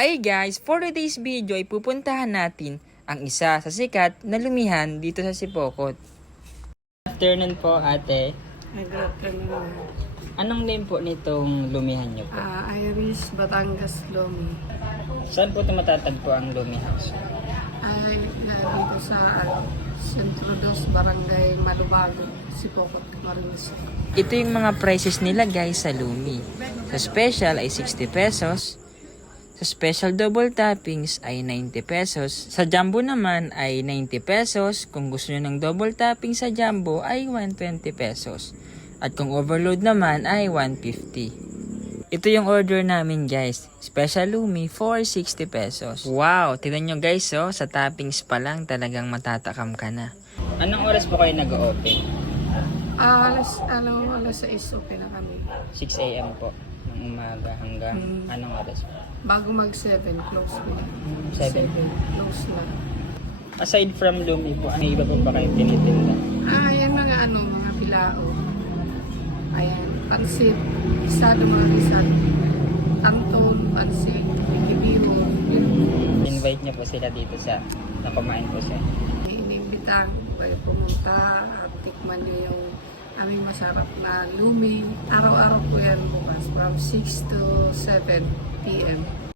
Hi guys! For today's video ay pupuntahan natin ang isa sa sikat na lumihan dito sa Sipokot. Afternoon po ate. Good afternoon. Anong name po nitong lumihan niyo po? Iris Batangas Lomi. Saan po matatagpo ang Lumi House? Ay dito sa Centro 2, Barangay Malubago, Sipokot, Camarines. Ito yung mga prices nila guys sa Lumi. Sa special ay 60 pesos. Sa special double toppings ay 90 pesos. Sa jumbo naman ay 90 pesos. Kung gusto nyo ng double topping sa jumbo ay 120 pesos. At kung overload naman ay 150. Ito yung order namin guys. Special Lumi for 60 pesos. Wow! Tignan nyo guys sa toppings pa lang talagang matatakam ka na. Anong oras po kayo nag-open? Alas 6 open na kami. 6 a.m. po. Ng umaga hanggang anong oras po? Bago mag-7, close na. 7? Close na. Aside from Lumi po, ano iba po ba kayo tinitinda? Ayan mga mga bilao. Ayan, pansit, isado mga isad. Tanton, pansit, bibiro. Invite niyo po sila dito sa nakumain po siya. Iniimbitan ko kayo pumunta at tikman niyo yung aming masarap na Lumi. Araw-araw po yan bukas from 6 to 7 p.m.